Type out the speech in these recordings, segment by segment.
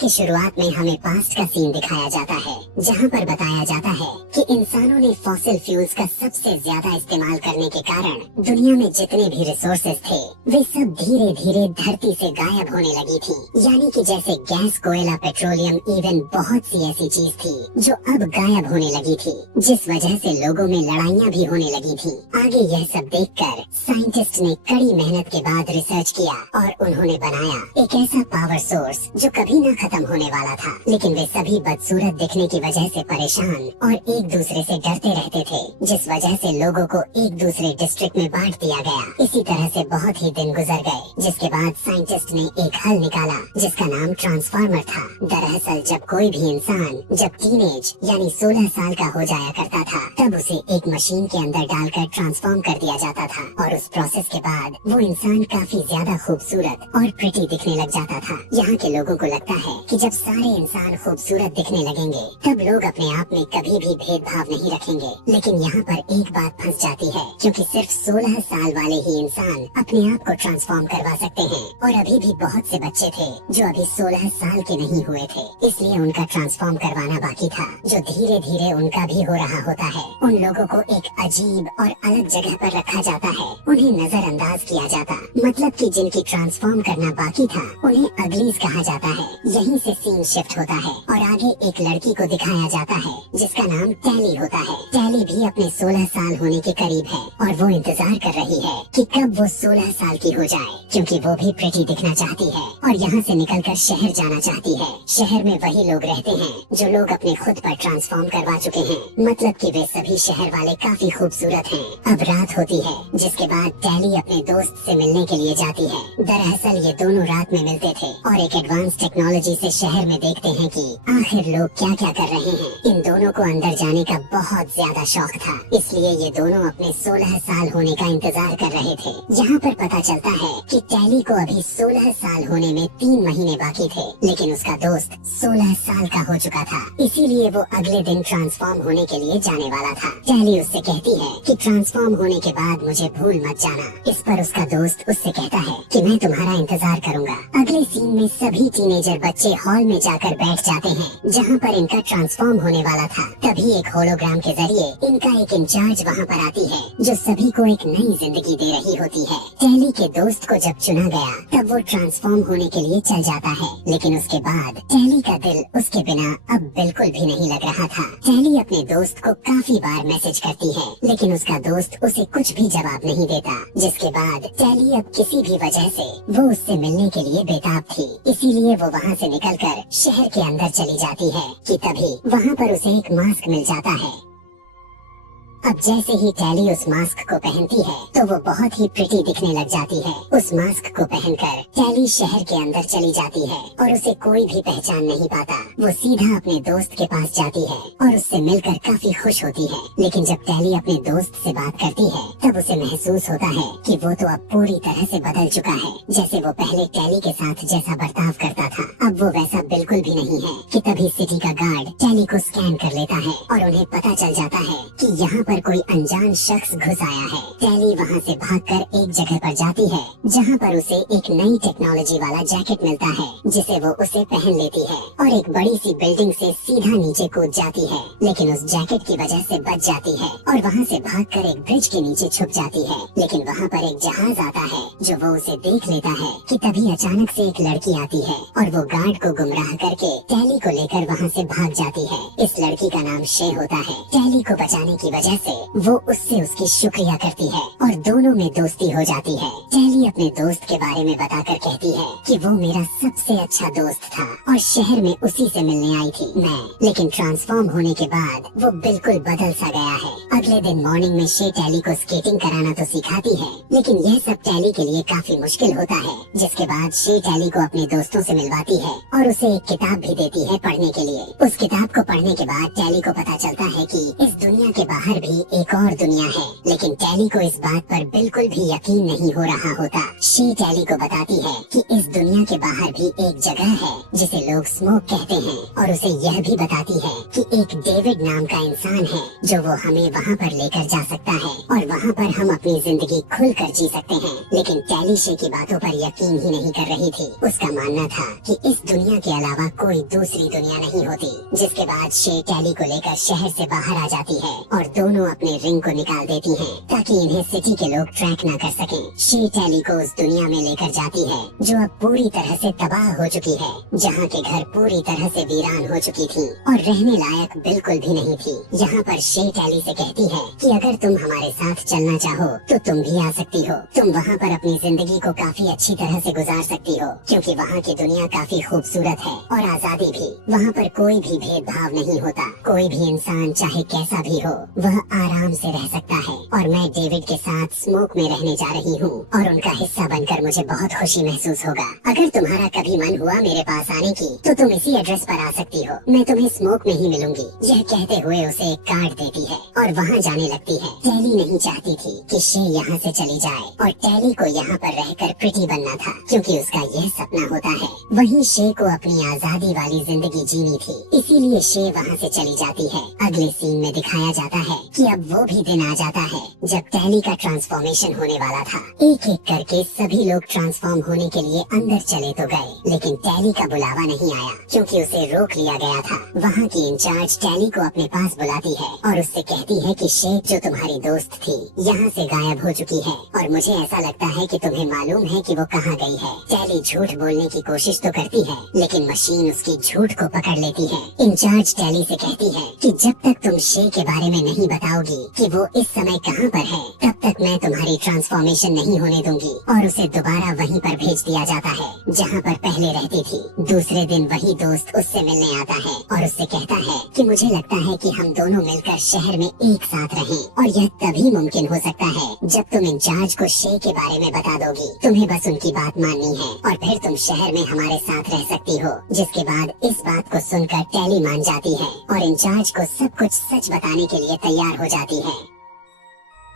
की शुरुआत में हमें पास्ट का सीन दिखाया जाता है, जहाँ पर बताया जाता है कि इंसानों ने फॉसिल फ्यूल्स का सबसे ज्यादा इस्तेमाल करने के कारण दुनिया में जितने भी रिसोर्सेज थे वे सब धीरे धीरे धरती से गायब होने लगी थी। यानी कि जैसे गैस, कोयला, पेट्रोलियम, इवन बहुत सी ऐसी चीज थी जो अब गायब होने लगी थी, जिस वजह से लोगों में लड़ाइयाँ भी होने लगी थी। आगे यह सब देखकर साइंटिस्ट ने कड़ी मेहनत के बाद रिसर्च किया और उन्होंने बनाया एक ऐसा पावर सोर्स जो कभी न खत्म होने वाला था। लेकिन वे सभी बदसूरत दिखने की वजह से परेशान और एक दूसरे से डरते रहते थे, जिस वजह से लोगों को एक दूसरे डिस्ट्रिक्ट में बांट दिया गया। इसी तरह से बहुत ही दिन गुजर गए, जिसके बाद साइंटिस्ट ने एक हल निकाला जिसका नाम ट्रांसफार्मर था। दरअसल जब कोई भी इंसान जब टीनेज यानी 16 साल का हो जाया करता था, तब उसे एक मशीन के अंदर डालकर ट्रांसफॉर्म कर दिया जाता था और उस प्रोसेस के बाद वो इंसान काफी ज्यादा खूबसूरत और प्रिटी दिखने लग जाता था। यहाँ के लोगों को लगता है कि जब सारे इंसान खूबसूरत दिखने लगेंगे तब लोग अपने आप में कभी भी भेदभाव नहीं रखेंगे। लेकिन यहाँ पर एक बात फंस जाती है, क्योंकि सिर्फ 16 साल वाले ही इंसान अपने आप को ट्रांसफॉर्म करवा सकते हैं और अभी भी बहुत से बच्चे थे जो अभी 16 साल के नहीं हुए थे, इसलिए उनका ट्रांसफॉर्म करवाना बाकी था, जो धीरे धीरे उनका भी हो रहा होता है। उन लोगों को एक अजीब और अलग जगह पर रखा जाता है, उन्हें नजरअंदाज किया जाता, मतलब कि जिनकी ट्रांसफॉर्म करना बाकी था उन्हें अगलीज कहा जाता है। यहीं से सीन शिफ्ट होता है और आगे एक लड़की को दिखाया जाता है जिसका नाम टैली होता है। टैली भी अपने 16 साल होने के करीब है और वो इंतजार कर रही है कि कब वो 16 साल की हो जाए, क्योंकि वो भी प्रिटी दिखना चाहती है और यहाँ से निकलकर शहर जाना चाहती है। शहर में वही लोग रहते हैं जो लोग अपने खुद पर ट्रांसफॉर्म करवा चुके हैं, मतलब कि वे सभी शहर वाले काफी खूबसूरत हैं। अब रात होती है, जिसके बाद टैली अपने दोस्त से मिलने के लिए जाती है। दरअसल ये दोनों रात में मिलते थे और एक एडवांस टेक्नोलॉजी से शहर में देखते हैं कि आखिर लोग क्या क्या कर रहे हैं। इन दोनों को अंदर जाने का बहुत ज्यादा शौक था, इसलिए ये दोनों अपने 16 साल होने का इंतजार कर रहे थे। यहाँ पर पता चलता है कि टैली को अभी 16 साल होने में 3 महीने बाकी थे, लेकिन उसका दोस्त 16 साल का हो चुका था, इसीलिए वो अगले दिन ट्रांसफॉर्म होने के लिए जाने वाला था। टैली उससे कहती है कि ट्रांसफॉर्म होने के बाद मुझे भूल मत जाना। इस पर उसका दोस्त उससे कहता है कि मैं तुम्हारा इंतजार करूंगा। अगले सीन में सभी टीनेजर बच्चे हॉल में जाकर बैठ जाते हैं जहाँ पर इनका ट्रांसफॉर्म होने वाला था। तभी एक होलोग्राम के जरिए इनका एक इंचार्ज वहाँ पर आती है जो सभी को एक नई जिंदगी दे रही होती है। टैली के दोस्त को जब चुना गया तब वो ट्रांसफॉर्म होने के लिए चल जाता है, लेकिन उसके बाद टैली का दिल उसके बिना अब बिल्कुल भी नहीं लग रहा था। टैली अपने दोस्त को काफी बार मैसेज करती है, लेकिन उसका दोस्त उसे कुछ भी जवाब नहीं देता, जिसके बाद टैली अब किसी भी वजह से वो उससे मिलने के लिए बेताब थी, इसीलिए वो वहाँ से निकलकर शहर के अंदर चली जाती है कि तभी वहाँ पर उसे एक मास्क मिल जाता है। अब जैसे ही टैली उस मास्क को पहनती है तो वो बहुत ही प्रिटी दिखने लग जाती है। उस मास्क को पहनकर टैली शहर के अंदर चली जाती है और उसे कोई भी पहचान नहीं पाता। वो सीधा अपने दोस्त के पास जाती है और उससे मिलकर काफी खुश होती है, लेकिन जब टैली अपने दोस्त से बात करती है तब उसे महसूस होता है कि वो तो अब पूरी तरह से बदल चुका है। जैसे वो पहले टैली के साथ जैसा बर्ताव करता था अब वो वैसा बिल्कुल भी नहीं है। कि तभी सिटी का गार्ड टैली को स्कैन कर लेता है और उन्हें पता चल जाता है कि यहाँ पर कोई अनजान शख्स घुस आया है। टैली वहाँ से भागकर एक जगह पर जाती है जहाँ पर उसे एक नई टेक्नोलॉजी वाला जैकेट मिलता है, जिसे वो उसे पहन लेती है और एक बड़ी सी बिल्डिंग से सीधा नीचे कूद जाती है, लेकिन उस जैकेट की वजह से बच जाती है और वहाँ से भागकर एक ब्रिज के नीचे छुप जाती है। लेकिन वहाँ पर एक जहाज आता है जो वो उसे देख लेता है कि तभी अचानक से एक लड़की आती है और वो गार्ड को गुमराह करके टैली को लेकर वहाँ से भाग जाती है। इस लड़की का नाम शे होता है। टैली को बचाने की वजह से वो उससे उसकी शुक्रिया करती है और दोनों में दोस्ती हो जाती है। टैली अपने दोस्त के बारे में बताकर कहती है कि वो मेरा सबसे अच्छा दोस्त था और शहर में उसी से मिलने आई थी मैं, लेकिन ट्रांसफॉर्म होने के बाद वो बिल्कुल बदल सा गया है। अगले दिन मॉर्निंग में शे टैली को स्केटिंग कराना तो सिखाती है, लेकिन यह सब टैली के लिए काफी मुश्किल होता है। जिसके बाद शे टैली को अपने दोस्तों से मिलवाती है और उसे एक किताब भी देती है पढ़ने के लिए। उस किताब को पढ़ने के बाद टैली को पता चलता है कि इस दुनिया के बाहर भी भी एक और दुनिया है, लेकिन टैली को इस बात पर बिल्कुल भी यकीन नहीं हो रहा होता। शे टैली को बताती है कि इस दुनिया के बाहर भी एक जगह है जिसे लोग स्मोक कहते हैं, और उसे यह भी बताती है कि एक डेविड नाम का इंसान है जो वो हमें वहाँ पर लेकर जा सकता है और वहाँ पर हम अपनी जिंदगी खुल कर जी सकते हैं। लेकिन टैली शे की बातों पर यकीन ही नहीं कर रही थी। उसका मानना था कि इस दुनिया के अलावा कोई दूसरी दुनिया नहीं होती। जिसके बाद शे टैली को लेकर शहर से बाहर आ जाती है और दोनों अपने रिंग को निकाल देती हैं ताकि इन्हें सिटी के लोग ट्रैक न कर सकें। शे टैली को उस दुनिया में लेकर जाती है जो अब पूरी तरह से तबाह हो चुकी है, जहाँ के घर पूरी तरह से वीरान हो चुकी थी और रहने लायक बिल्कुल भी नहीं थी। यहाँ पर शे टैली से कहती है कि अगर तुम हमारे साथ चलना चाहो तो तुम भी आ सकती हो। तुम वहाँ पर अपनी जिंदगी को काफी अच्छी तरह से गुजार सकती हो, क्योंकि वहाँ की दुनिया काफी खूबसूरत है और आजादी भी। वहाँ पर कोई भी भेदभाव नहीं होता। कोई भी इंसान चाहे कैसा भी हो वह आराम से रह सकता है। और मैं डेविड के साथ स्मोक में रहने जा रही हूँ और उनका हिस्सा बनकर मुझे बहुत खुशी महसूस होगा। अगर तुम्हारा कभी मन हुआ मेरे पास आने की तो तुम इसी एड्रेस पर आ सकती हो। मैं तुम्हें स्मोक में ही मिलूंगी। यह कहते हुए उसे एक कार्ड देती है और वहाँ जाने लगती है। टैली नहीं चाहती थी कि शे यहाँ से चली जाए और टैली को यहाँ पर रहकर प्रिटी बनना था, क्योंकि उसका यह सपना होता है। वहीं शे को अपनी आजादी वाली जिंदगी जीनी थी, इसीलिए शे वहाँ से चली जाती है। अगले सीन में दिखाया जाता है कि अब वो भी दिन आ जाता है जब टैली का ट्रांसफॉर्मेशन होने वाला था। एक एक करके सभी लोग ट्रांसफॉर्म होने के लिए अंदर चले तो गए, लेकिन टैली का बुलावा नहीं आया क्योंकि उसे रोक लिया गया था। वहाँ की इंचार्ज टैली को अपने पास बुलाती है और उससे कहती है कि शे जो तुम्हारी दोस्त थी यहाँ से गायब हो चुकी है और मुझे ऐसा लगता है कि तुम्हें मालूम है कि वो कहाँ गई है। टैली झूठ बोलने की कोशिश तो करती है, लेकिन मशीन उसकी झूठ को पकड़ लेती है। इंचार्ज टैली से कहती है कि जब तक तुम शे के बारे में नहीं बताओगी कि वो इस समय कहाँ पर है, तब तक मैं तुम्हारी ट्रांसफॉर्मेशन नहीं होने दूंगी। और उसे दोबारा वहीं पर भेज दिया जाता है जहाँ पर पहले रहती थी। दूसरे दिन वही दोस्त उससे मिलने आता है और उससे कहता है कि मुझे लगता है कि हम दोनों मिलकर शहर में एक साथ रहें, और यह तभी मुमकिन हो सकता है जब तुम इंचार्ज को शे के बारे में बता दोगी। तुम्हें बस उनकी बात माननी है और फिर तुम शहर में हमारे साथ रह सकती हो। जिसके बाद इस बात को सुनकर टैली मान जाती है और इंचार्ज को सब कुछ सच बताने के लिए तैयार हो जाती है।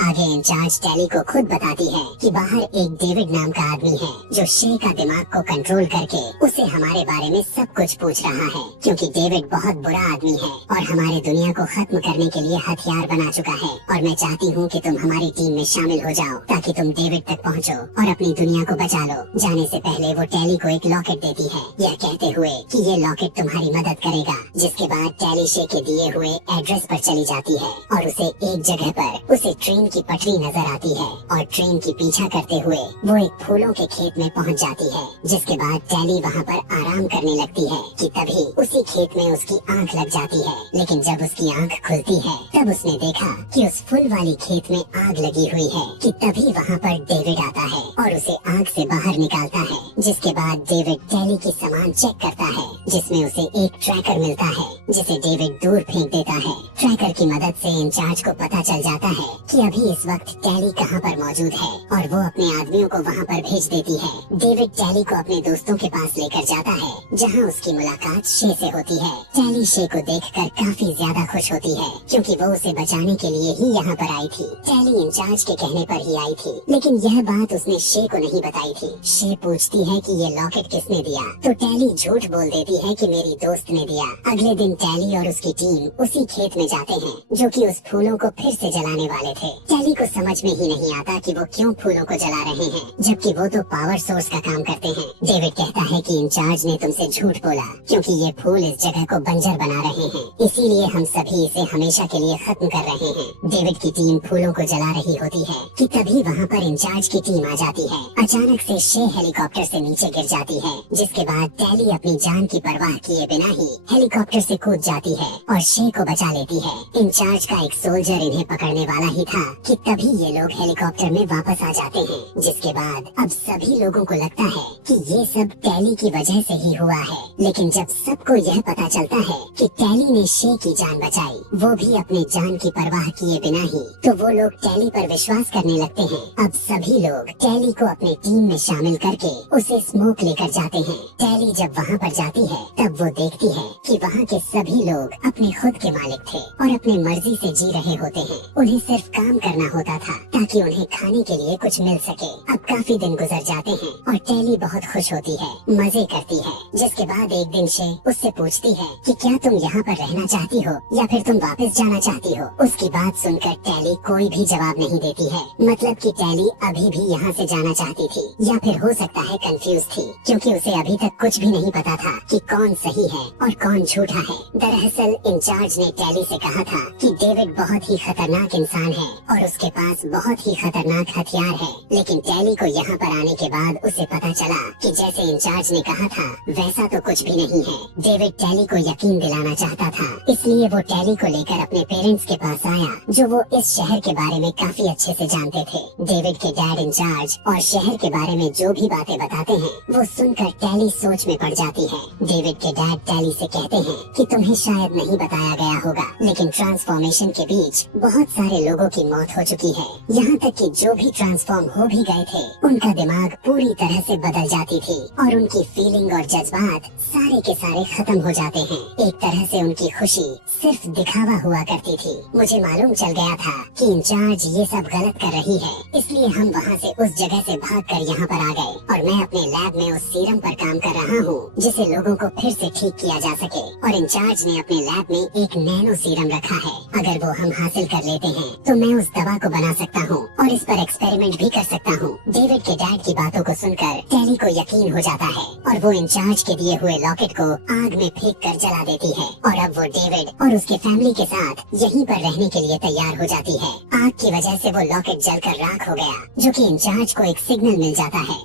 आगे इंचार्ज टैली को खुद बताती है कि बाहर एक डेविड नाम का आदमी है जो शे का दिमाग को कंट्रोल करके उसे हमारे बारे में सब कुछ पूछ रहा है, क्योंकि डेविड बहुत बुरा आदमी है और हमारे दुनिया को खत्म करने के लिए हथियार बना चुका है। और मैं चाहती हूँ कि तुम हमारी टीम में शामिल हो जाओ ताकि तुम डेविड तक पहुँचो और अपनी दुनिया को बचा लो। जाने से पहले वो टैली को एक लॉकेट देती है, यह कहते हुए कि ये लॉकेट तुम्हारी मदद करेगा। जिसके बाद टैली शे के दिए हुए एड्रेस पर चली जाती है और उसे एक जगह पर उसे ट्रेन की पटरी नजर आती है और ट्रेन की पीछा करते हुए वो एक फूलों के खेत में पहुंच जाती है। जिसके बाद टैली वहां पर आराम करने लगती है कि तभी उसी खेत में उसकी आंख लग जाती है। लेकिन जब उसकी आंख खुलती है तब उसने देखा कि उस फूल वाली खेत में आग लगी हुई है कि तभी वहां पर डेविड आता है और उसे आग से बाहर निकालता है। जिसके बाद डेविड टैली की सामान चेक करता है, जिसमें उसे एक ट्रैकर मिलता है जिसे डेविड दूर फेंक देता है। ट्रैकर की मदद से इंचार्ज को पता चल जाता है कि अभी इस वक्त टैली कहाँ पर मौजूद है और वो अपने आदमियों को वहाँ पर भेज देती है। डेविड टैली को अपने दोस्तों के पास लेकर जाता है जहाँ उसकी मुलाकात शे से होती है। टैली शे को देखकर काफी ज्यादा खुश होती है क्योंकि वो उसे बचाने के लिए ही यहाँ पर आई थी। टैली इंचार्ज के कहने पर ही आई थी, लेकिन यह बात उसने शे को नहीं बताई थी। शे पूछती है कि ये लॉकेट किसने दिया, तो टैली झूठ बोल देती है कि मेरी दोस्त ने दिया। अगले दिन टैली और उसकी टीम उसी खेत में जाते हैं जो कि उस फूलों को फिर से जलाने वाले थे। टैली को समझ में ही नहीं आता कि वो क्यों फूलों को जला रहे हैं, जबकि वो तो पावर सोर्स का काम करते हैं। डेविड कहता है कि इंचार्ज ने तुमसे झूठ बोला क्योंकि ये फूल इस जगह को बंजर बना रहे हैं, इसीलिए हम सभी इसे हमेशा के लिए खत्म कर रहे हैं। डेविड की टीम फूलों को जला रही होती है कि तभी वहाँ पर इंचार्ज की टीम आ जाती है। अचानक से शे हेलीकॉप्टर से नीचे गिर जाती है, जिसके बाद टैली अपनी जान की परवाह किए बिना ही हेलीकॉप्टर से कूद जाती है और शे को बचा लेती है। इंचार्ज का एक सोल्जर इन्हें पकड़ने वाला ही था कि तभी ये लोग हेलीकॉप्टर में वापस आ जाते हैं। जिसके बाद अब सभी लोगों को लगता है कि ये सब टैली की वजह से ही हुआ है। लेकिन जब सबको यह पता चलता है कि टैली ने शे की जान बचाई, वो भी अपनी जान की परवाह किए बिना ही, तो वो लोग टैली पर विश्वास करने लगते हैं। अब सभी लोग टैली को अपनी टीम में शामिल करके उसे स्मोक लेकर जाते हैं। टैली जब वहाँ पर जाती है तब वो देखती है कि वहाँ के सभी लोग अपने खुद के मालिक थे और अपनी मर्जी से जी रहे होते हैं। उन्हें सिर्फ काम करना होता था ताकि उन्हें खाने के लिए कुछ मिल सके। अब काफी दिन गुजर जाते हैं और टेली बहुत खुश होती है, मजे करती है। जिसके बाद एक दिन शे उससे पूछती है कि क्या तुम यहाँ पर रहना चाहती हो या फिर तुम वापस जाना चाहती हो। उसकी बात सुनकर टेली कोई भी जवाब नहीं देती है। मतलब कि टेली अभी भी यहाँ से जाना चाहती थी या फिर हो सकता है कंफ्यूज थी, क्योंकि उसे अभी तक कुछ भी नहीं पता था कि कौन सही है और कौन झूठा है। दरअसल इंचार्ज ने टेली से कहा था कि डेविड बहुत ही खतरनाक इंसान है और उसके पास बहुत ही खतरनाक हथियार है। लेकिन टेली को यहाँ पर आने के बाद उसे पता चला कि जैसे इंचार्ज ने कहा था वैसा तो कुछ भी नहीं है। डेविड टेली को यकीन दिलाना चाहता था, इसलिए वो टेली को लेकर अपने पेरेंट्स के पास आया, जो वो इस शहर के बारे में काफी अच्छे से जानते थे। डेविड के डैड इंचार्ज और शहर के बारे में जो भी बातें बताते हैं वो सुनकर टेली सोच में पड़ जाती है। डेविड के डैड टेली से कहते हैं कि तुम्हें शायद नहीं बताया गया होगा, लेकिन ट्रांसफॉर्मेशन के बीच बहुत सारे लोगों की मौत हो चुकी है। यहाँ तक कि जो भी ट्रांसफॉर्म हो भी गए थे उनका दिमाग पूरी तरह से बदल जाती थी और उनकी फीलिंग और जज्बात सारे के सारे खत्म हो जाते हैं। एक तरह से उनकी खुशी सिर्फ दिखावा हुआ करती थी। मुझे मालूम चल गया था कि इंचार्ज ये सब गलत कर रही है, इसलिए हम वहाँ से उस जगह से भागकर यहाँ पर आ गए और मैं अपने लैब में उस सीरम पर काम कर रहा हूँ जिसे लोगों को फिर से ठीक किया जा सके। और इंचार्ज ने अपने लैब में एक नैनो सीरम रखा है, अगर वो हम हासिल कर लेते हैं तो मैं उस दवा को बना सकता हूँ और इस पर एक्सपेरिमेंट भी कर सकता हूँ। डेविड के डैड की बातों को सुनकर टेली को यकीन हो जाता है और वो इंचार्ज के दिए हुए लॉकेट को आग में फेंक कर जला देती है और अब वो डेविड और उसके फैमिली के साथ यहीं पर रहने के लिए तैयार हो जाती है। आग की वजह से वो लॉकेट जलकर राख हो गया, जो कि इंचार्ज को एक सिग्नल मिल जाता है।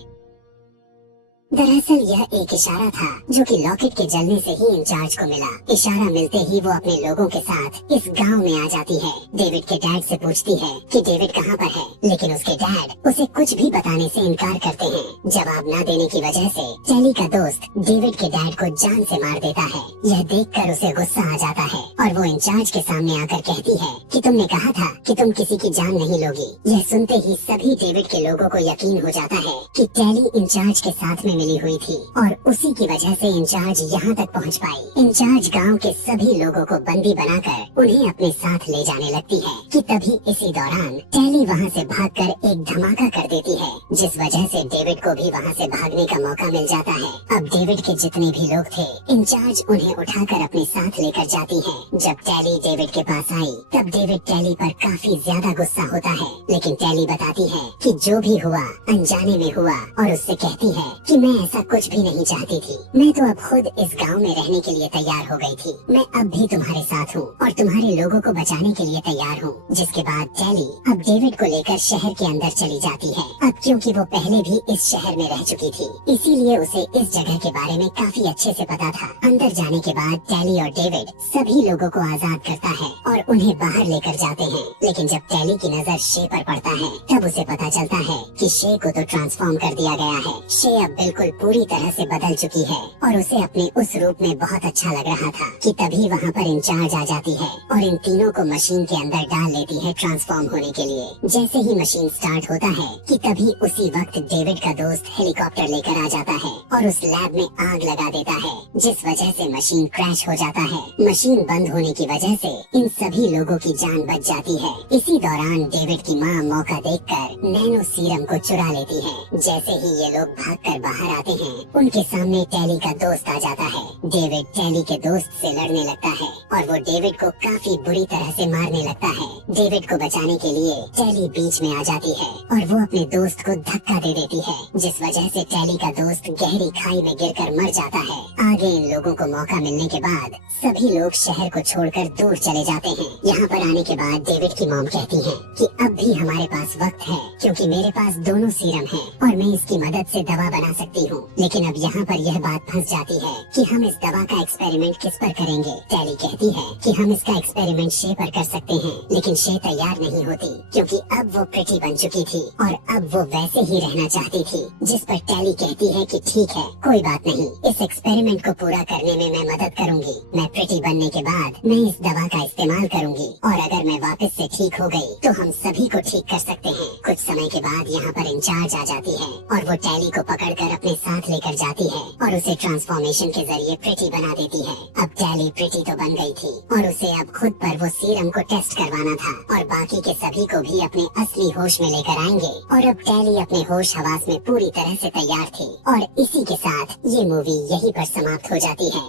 दरअसल यह एक इशारा था जो कि लॉकेट के जलने से ही इंचार्ज को मिला। इशारा मिलते ही वो अपने लोगों के साथ इस गांव में आ जाती है। डेविड के डैड से पूछती है कि डेविड कहाँ पर है, लेकिन उसके डैड उसे कुछ भी बताने से इनकार करते हैं। जवाब न देने की वजह से टेली का दोस्त डेविड के डैड को जान से मार देता है। यह देखकर उसे गुस्सा आ जाता है और वो इंचार्ज के सामने आकर कहती है कि तुमने कहा था कि तुम किसी की जान नहीं लोगी। यह सुनते ही सभी डेविड के लोगों को यकीन हो जाता है कि टेली इंचार्ज के साथ में मिली हुई थी और उसी की वजह से इंचार्ज यहाँ तक पहुँच पाई। इंचार्ज गांव के सभी लोगों को बंदी बनाकर उन्हें अपने साथ ले जाने लगती है कि तभी इसी दौरान टेली वहाँ से भागकर एक धमाका कर देती है, जिस वजह से डेविड को भी वहाँ से भागने का मौका मिल जाता है। अब डेविड के जितने भी लोग थे इंचार्ज उन्हें उठाकर अपने साथ लेकर जाती है। जब टेली डेविड के पास आई तब डेविड टेली पर काफी ज्यादा गुस्सा होता है, लेकिन टेली बताती है कि जो भी हुआ अनजाने में हुआ और उससे कहती है कि मैं ऐसा कुछ भी नहीं चाहती थी। मैं तो अब खुद इस गांव में रहने के लिए तैयार हो गई थी। मैं अब भी तुम्हारे साथ हूँ और तुम्हारे लोगों को बचाने के लिए तैयार हूँ। जिसके बाद टेली अब डेविड को लेकर शहर के अंदर चली जाती है। अब क्योंकि वो पहले भी इस शहर में रह चुकी थी, इसीलिए उसे इस जगह के बारे में काफी अच्छे से पता था। अंदर जाने के बाद टेली और डेविड सभी लोगों को आजाद करता है और उन्हें बाहर लेकर जाते हैं। लेकिन जब टेली की नजर शे पर पड़ता है तब उसे पता चलता है कि शे को तो ट्रांसफॉर्म कर दिया गया है। शे अब बिल्कुल पूरी तरह से बदल चुकी है और उसे अपने उस रूप में बहुत अच्छा लग रहा था कि तभी वहाँ पर इंचार्ज आ जाती है और इन तीनों को मशीन के अंदर डाल लेती है ट्रांसफॉर्म होने के लिए। जैसे ही मशीन स्टार्ट होता है कि तभी उसी वक्त डेविड का दोस्त हेलीकॉप्टर लेकर आ जाता है और उस लैब में आग लगा देता है, जिस वजह से मशीन क्रैश हो जाता है। मशीन बंद होने की वजह से इन सभी लोगों की जान बच जाती है। इसी दौरान डेविड की माँ मौका देखकर नैनो सीरम को चुरा लेती है। जैसे ही ये लोग भागकर बाहर आते हैं उनके सामने टेली का दोस्त आ जाता है। डेविड टेली के दोस्त से लड़ने लगता है और वो डेविड को काफी बुरी तरह से मारने लगता है। डेविड को बचाने के लिए टेली बीच में आ जाती है और वो अपने दोस्त को धक्का दे देती है, जिस वजह से टेली का दोस्त गहरी खाई में गिरकर मर जाता है। आगे इन लोगों को मौका मिलने के बाद सभी लोग शहर को छोड़कर दूर चले जाते हैं। यहाँ पर आने के बाद डेविड की मॉम कहती है कि अब भी हमारे पास वक्त है, क्योंकि मेरे पास दोनों सीरम हैं और मैं इसकी मदद से दवा बना सकती हूँ। लेकिन अब यहाँ पर यह बात फंस जाती है कि हम इस दवा का एक्सपेरिमेंट किस पर करेंगे। टेली कहती है कि हम इसका एक्सपेरिमेंट शे पर कर सकते हैं, लेकिन शे तैयार नहीं होती क्योंकि अब वो प्रिटी बन चुकी थी और अब वो वैसे ही रहना चाहती थी। जिस पर टेली कहती है कि ठीक है, कोई बात नहीं, इस एक्सपेरिमेंट को पूरा करने में मैं मदद करूंगी। मैं प्रिटी बनने के बाद मैं इस दवा का इस्तेमाल करूंगी और अगर मैं वापस से ठीक हो गई तो हम सभी को ठीक कर सकते हैं। कुछ समय के बाद यहाँ पर इंचार्ज आ जाती है और वो टेली को पकड़कर अपने साथ लेकर जाती है और उसे ट्रांसफॉर्मेशन के जरिए प्रिटी बना देती है। अब टैली प्रिटी तो बन गई थी और उसे अब खुद पर वो सीरम को टेस्ट करवाना था और बाकी के सभी को भी अपने असली होश में लेकर आएंगे। और अब टैली अपने होश हवास में पूरी तरह से तैयार थी और इसी के साथ ये मूवी यहीं पर समाप्त हो जाती है।